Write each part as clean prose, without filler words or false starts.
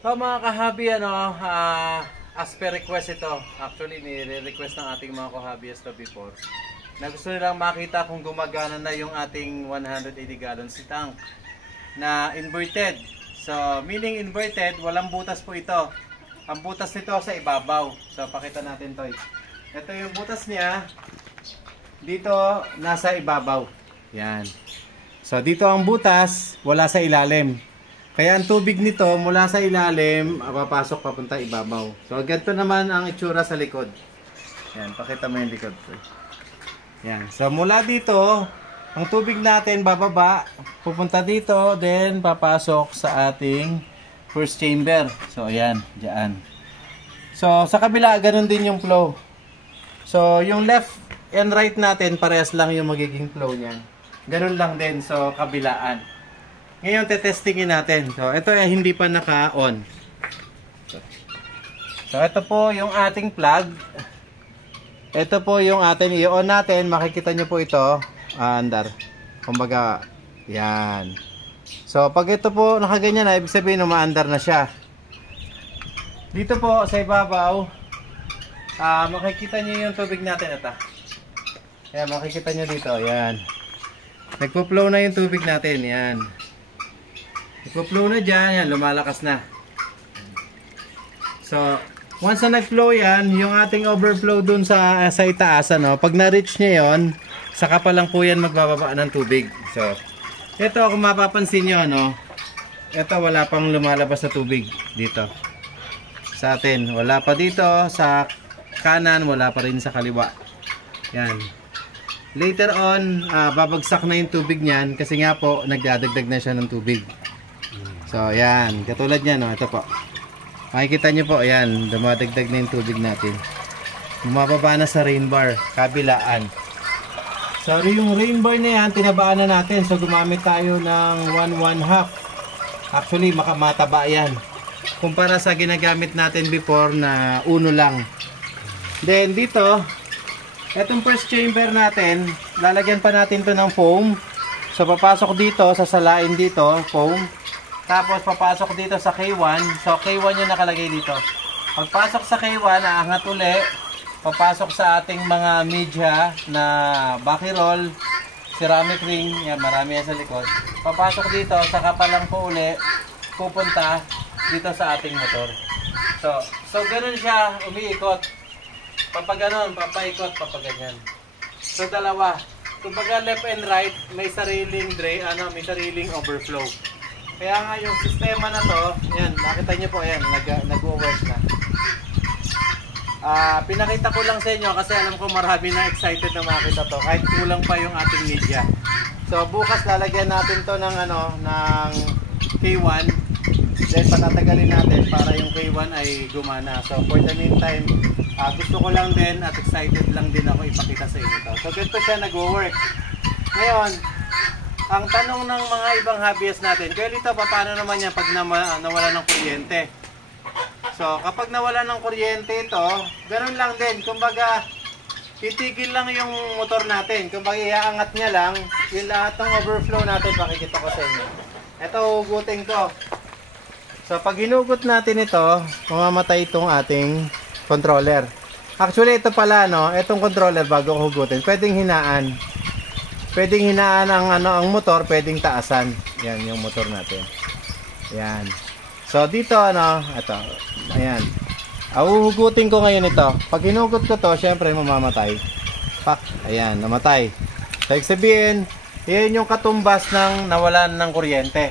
So mga kahabi, as per request ito, actually nire-request ng ating mga kahabias to before, na gusto nilang makita kung gumagana na yung ating 180 gallons tank na inverted. So meaning inverted, walang butas po ito. Ang butas nito sa ibabaw. So pakita natin to. Ito yung butas niya. Dito nasa ibabaw. Yan. So dito ang butas, wala sa ilalim. Kaya ang tubig nito mula sa ilalim, papasok papunta ibabaw. So ganito naman ang itsura sa likod. Yan, pakita mo yung likod. Yan. So mula dito, ang tubig natin bababa, pupunta dito, then papasok sa ating first chamber. So ayan, diyan. So sa kabila, ganun din yung flow. So yung left and right natin, parehas lang yung magiging flow niyan. Ganun lang din, so kabilaan. Ngayon, tetestingin natin. So, ito ay hindi pa naka-on. So, ito po yung ating plug. Ito po yung ating i-on natin. Makikita nyo po ito. Andar. Kumbaga, yan. So, pag ito po nakaganyan na, ibig sabihin umaandar na siya. Dito po, sa ibabaw, makikita nyo yung tubig natin. Ito. Yan, makikita nyo dito. Yan. Nagpo-flow na yung tubig natin. Yan. Nagpo-flow na dyan. Yan, lumalakas na. So, once na nag-flow yan, yung ating overflow dun sa itaas, pag na-reach niya yon, saka pa lang po yan magbababa ng tubig. So, ito kung mapapansin nyo, ito wala pang lumalabas na tubig dito. Sa atin, wala pa dito. Sa kanan, wala pa rin sa kaliwa. Yan. Later on, babagsak na yung tubig niyan kasi nga po, nagdadagdag na siya ng tubig. So, ayan. Katulad niyan, ito po. Makikita nyo po, ayan. Dumadagdag na yung tubig natin. Bumababa na sa rain bar. Kabilaan. So, yung rain bar na yan, tinabaan na natin. So, gumamit tayo ng 1/2. Actually, mataba yan. Kumpara sa ginagamit natin before na 1 lang. Then, dito, itong first chamber natin, lalagyan pa natin to ng foam. So, papasok dito, sasalain dito, foam. Tapos, papasok dito sa K1. So, K1 yung nakalagay dito. Pagpasok sa K1, aangat uli. Papasok sa ating mga media na bucky roll, ceramic ring. Yan, marami yan sa likod. Papasok dito, saka pa lang po uli, pupunta dito sa ating motor. So ganun siya, umiikot. Papaganon, papaikot, papaganyan. So, dalawa. Kumbaga, left and right, may sariling may sariling overflow. Kaya nga yung sistema na to, yan, nakita nyo po, yan, nag-work na. Pinakita ko lang sa inyo kasi alam ko marami na excited na makita to, kahit kulang pa yung ating media. So, bukas lalagyan natin to ng, ng K1, then patatagalin natin para yung K1 ay gumana. So, for the meantime, gusto ko lang din at excited lang din ako ipakita sa inyo to. So, ganito siya nag-work. Ngayon, ang tanong ng mga ibang hobbyist natin, kaya dito, paano naman yan pag nawala ng kuryente? So, kapag nawala ng kuryente ito, ganun lang din. Kumbaga, titigil lang yung motor natin. Kumbaga, iaangat niya lang. Yung lahat ng overflow natin, pakikita ko sa inyo. Ito, hugutin ko. So, pag hinugot natin ito, mamamatay itong ating controller. Actually, ito pala, itong controller bago ko hugutin, pwedeng hinaan. Pwedeng hinaan ang motor, pwedeng taasan. Yan, yung motor natin. Yan. So, dito, ito. Ayan. Huhugutin ko ngayon ito. Pag hinugot ko to, syempre, mamamatay. Pak. Ayan, namatay. So, ibig sabihin, yan yung katumbas ng nawalan ng kuryente.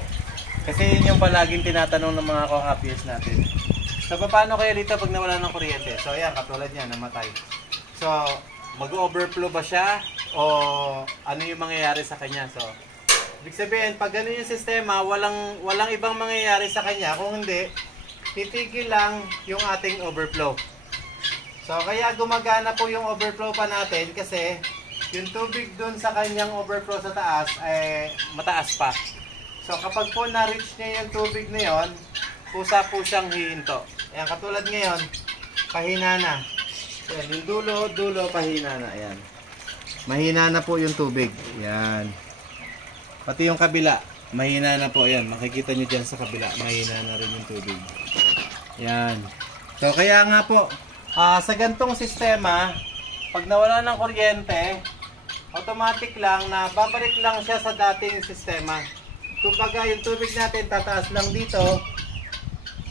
Kasi yun yung palaging tinatanong ng mga co-hobbyist natin. So, paano kaya dito pag nawalan ng kuryente? So, ayan, katulad niya, namatay. So, mag-overflow ba siya? O ano yung mangyayari sa kanya? So, ibig sabihin, pag gano'n yung sistema, walang ibang mangyayari sa kanya. Kung hindi, titigil lang yung ating overflow. So, kaya gumagana po yung overflow pa natin kasi yung tubig dun sa kanyang overflow sa taas ay mataas pa. So, kapag po na-reach niya yung tubig na yun, pusa po siyang hihinto. Ayan, katulad ngayon, pahina na. Ayan, yung dulo, pahina na. Ayan. Mahina na po yung tubig. Ayan. Pati yung kabila. mahina na po. Yan, makikita nyo dyan sa kabila. Mahina na rin yung tubig. Yan. So, kaya nga po, sa gantong sistema, pag nawala ng kuryente, automatic lang na babalik lang siya sa dating sistema. Kumbaga, yung tubig natin tataas lang dito,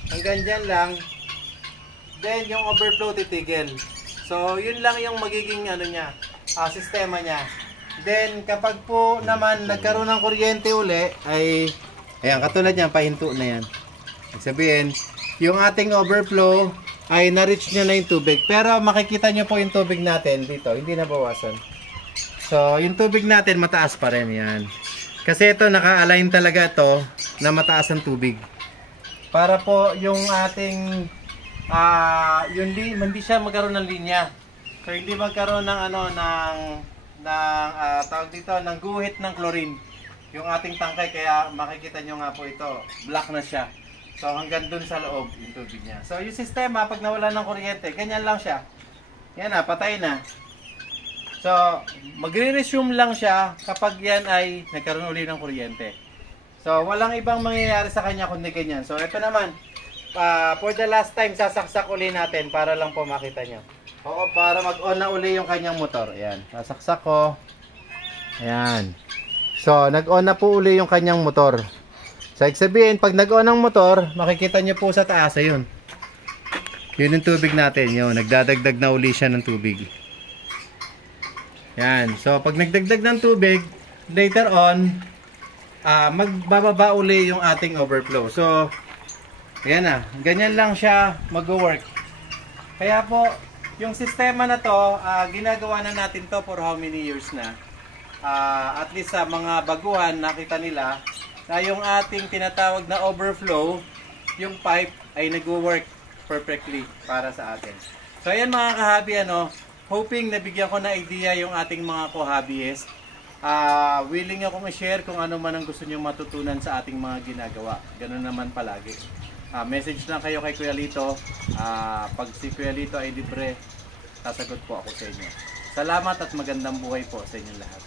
hanggang dyan lang, then yung overflow titigil. So, yun lang yung magiging sistema niya. Then, kapag po naman nagkaroon ng kuryente uli, ay, ayan, katulad niyan, pahinto na yan. Ibig sabihin, yung ating overflow, ay na-reach nyo na yung tubig. Pero makikita nyo po yung tubig natin dito, hindi nabawasan. So, yung tubig natin mataas pa rin yan. Kasi ito, naka-align talaga ito na mataas ang tubig. Para po yung ating, hindi siya magkaroon ng linya. So, hindi magkaroon ng, tawag dito, ng guhit ng chlorine. Yung ating tangkay, kaya makikita nyo nga po ito, black na siya. So, hanggang dun sa loob yung tubig niya. So, yung sistema, pag nawala ng kuryente, ganyan lang siya. Yan na, patay na. So, magre-resume lang siya kapag yan ay nagkaroon uli ng kuryente. So, walang ibang mangyayari sa kanya kundi ganyan. So, ito naman, for the last time, sasaksak uli natin para lang po makita nyo. Oo, para mag-on na uli yung kanyang motor. Ayan, sasaksak ko. Ayan. So, nag-on na po uli yung kanyang motor. So, sabihin, pag nag-on ang motor, makikita nyo po sa taas, ayun. Yun yung tubig natin, yun. Nagdadagdag na uli siya ng tubig. Yan. So, pag nagdagdag ng tubig, later on, magbababa uli yung ating overflow. So, ayan na. Ganyan lang siya mag-work. Kaya po, yung sistema na to, ginagawa na natin to for how many years na. At least sa mga baguhan, nakita nila, na yung ating tinatawag na overflow, yung pipe ay nag-work perfectly para sa atin. So ayan mga kahabi, hoping nabigyan ko na idea yung ating mga ko-hobbyist. Willing akong i-share kung ano man ang gusto nyo matutunan sa ating mga ginagawa. Ganun naman palagi. Message lang kayo kay Kuya Lito. Pag si Kuya Lito ay libre, sasagot po ako sa inyo. Salamat at magandang buhay po sa inyong lahat.